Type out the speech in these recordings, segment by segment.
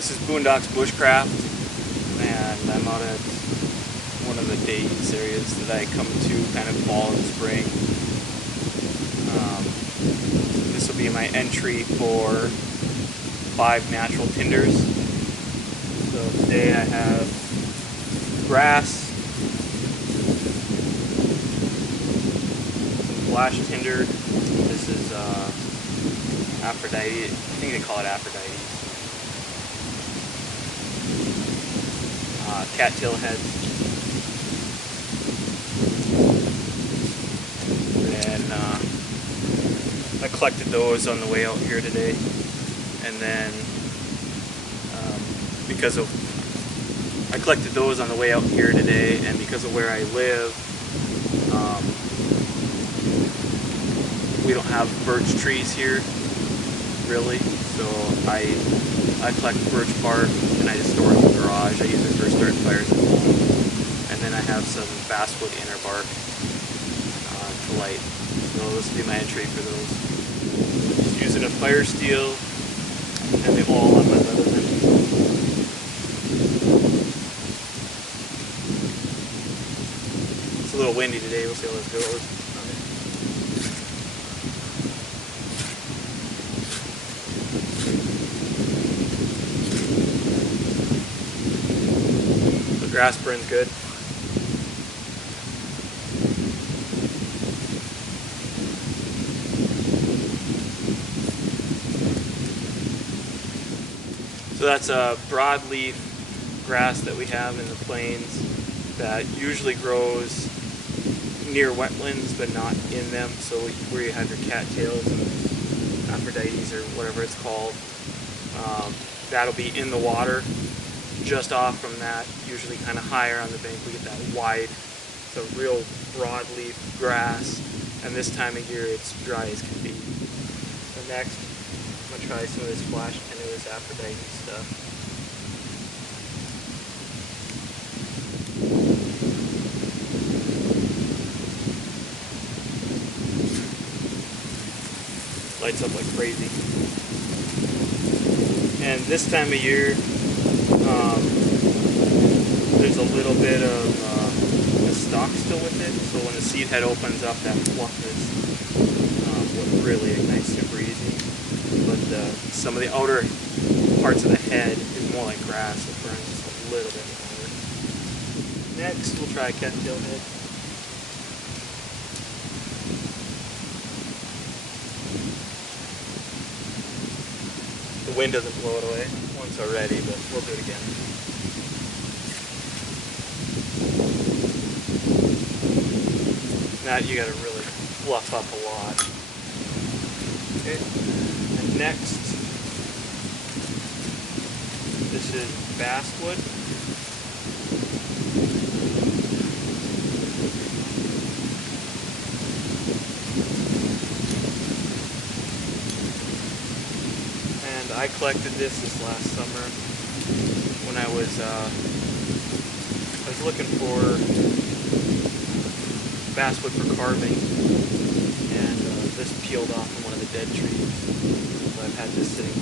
This is Bushcraft, and I'm out at one of the days areas that I come to kind of fall and spring. This will be my entry for 5 natural tinders. So today I have grass, some flash tinder. This is Aphrodite. I think they call it Aphrodite. Cattail heads. And I collected those on the way out here today. And then I collected those on the way out here today, and because of where I live, we don't have birch trees here, really. So I collect birch bark and I just store it in the garage. I use it for starting fires at home. And then I have some basswood inner bark to light. So this will be my entry for those. Just using a fire steel and the awl on my leatherman. It's a little windy today. We'll see how this goes. Grass burns good. So that's a broadleaf grass that we have in the plains that usually grows near wetlands but not in them. So where you have your cattails and Aphrodites or whatever it's called, that'll be in the water. Just off from that, usually kind of higher on the bank, we get that wide, so real broadleaf grass, and this time of year it's dry as can be. So next, I'm going to try some of this flash tinder, this Aphrodite stuff. Lights up like crazy. And this time of year, there's a little bit of the stalk still with it, so when the seed head opens up, that fluff is what really ignites super easy. But some of the outer parts of the head is more like grass, it burns just a little bit longer. Next, we'll try a cattail head. The wind doesn't blow it away once already, but we'll do it again. Now you gotta really fluff up a lot. Okay, and next, this is basswood. I collected this last summer when I was looking for basswood for carving, and this peeled off from one of the dead trees. So I've had this sitting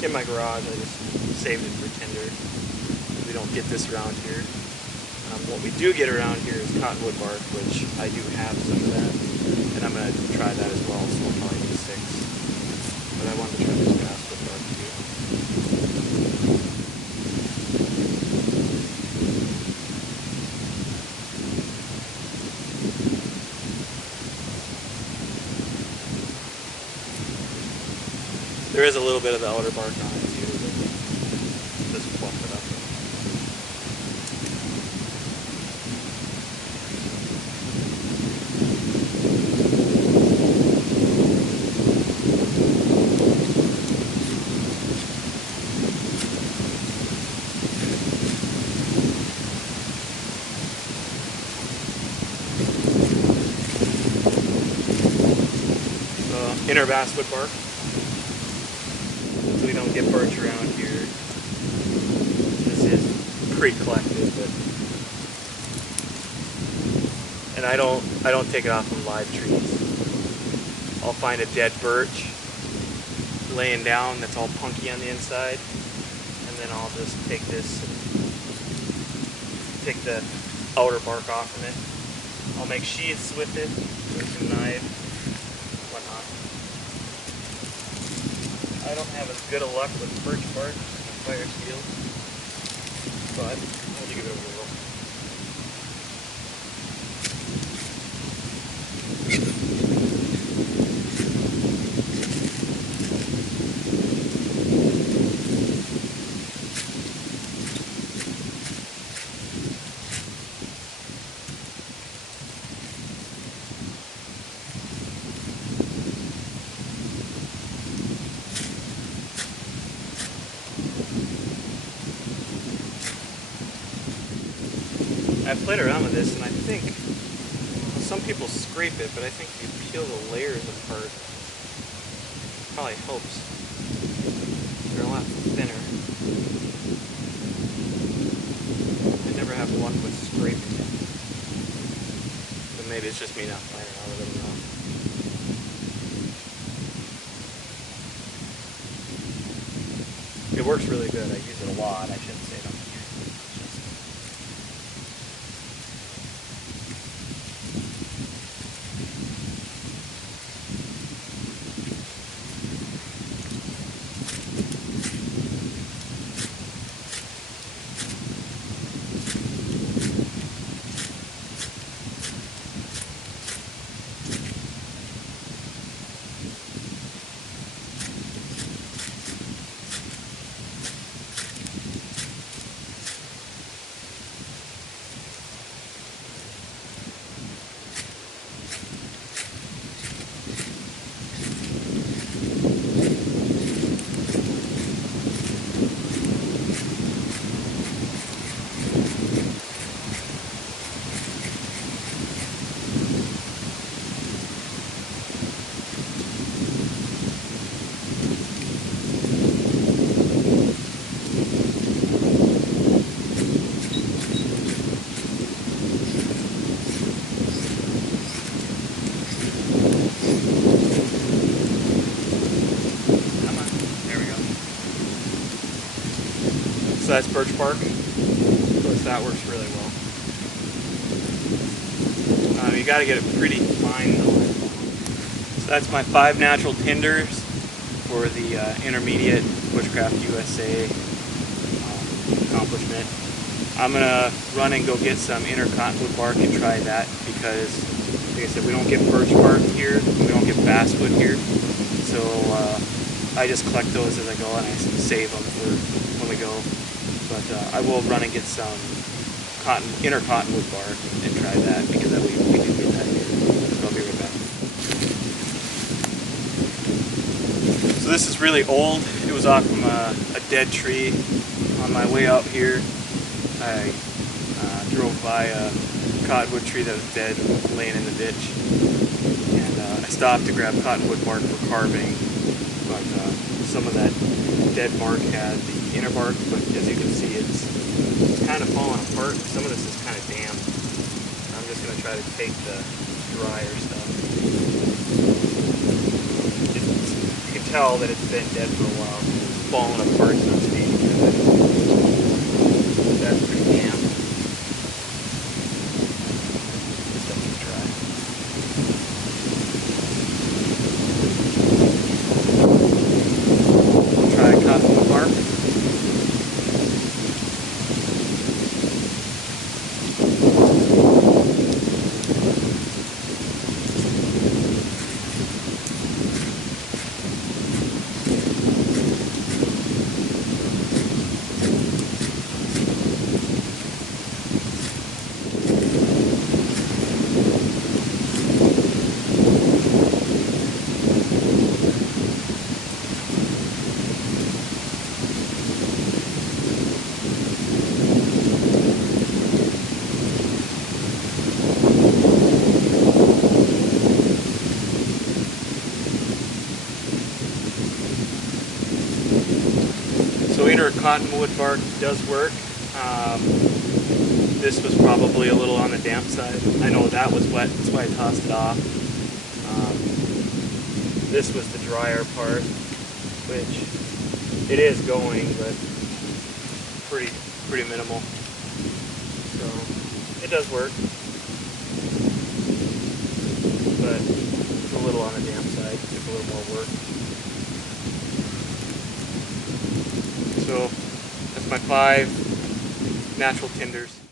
in my garage. I just saved it for tinder. We don't get this around here. What we do get around here is cottonwood bark, which I do have some of that, and I'm going to try that as well, so I'll probably do 6. But I wanted to try this basswood bark too. There is a little bit of the outer bark on it too, but just fluff it up. Inner basswood bark. So we don't get birch around here. This is pre-collected, but and I don't take it off from live trees. I'll find a dead birch laying down that's all punky on the inside, and and then I'll just take the outer bark off of it. I'll make sheaths with it, with a knife, whatnot. I don't have as good a luck with birch bark and fire steel, but I'll give it a whirl. I've played around with this, and I think some people scrape it, but I think if you peel the layers apart, it probably helps. They're a lot thinner. I never have luck with scraping it, but maybe it's just me not playing around with it enough. It works really good. I use it a lot. I shouldn't say that. So that's birch bark. Of course, that works really well. You got to get it pretty fine though. So that's my 5 natural tinders for the intermediate Bushcraft USA accomplishment. I'm gonna run and go get some inner cottonwood bark and try that because, like I said, we don't get birch bark here. We don't get basswood here. So I just collect those as I go and I save them for when we go. But I will run and get some inner cottonwood bark and try that because we do get that here. So I'll be right back. So this is really old. It was off from a dead tree. On my way out here, I drove by a cottonwood tree that was dead laying in the ditch. And I stopped to grab cottonwood bark for carving. But some of that dead bark had the inner bark, but as you can see, it's kind of falling apart. Some of this is kind of damp. I'm just going to try to take the drier stuff. You can tell that it's been dead for a while. It's falling apart, so to speak. That's pretty damp. This stuff is dry. Try cottonwood bark. So inner cottonwood bark does work. This was probably a little on the damp side. I know that was wet, that's why I tossed it off. This was the drier part, which it is going, but pretty minimal. So it does work, but it's a little on the damp side. It's a little more work. So that's my 5 natural tinders.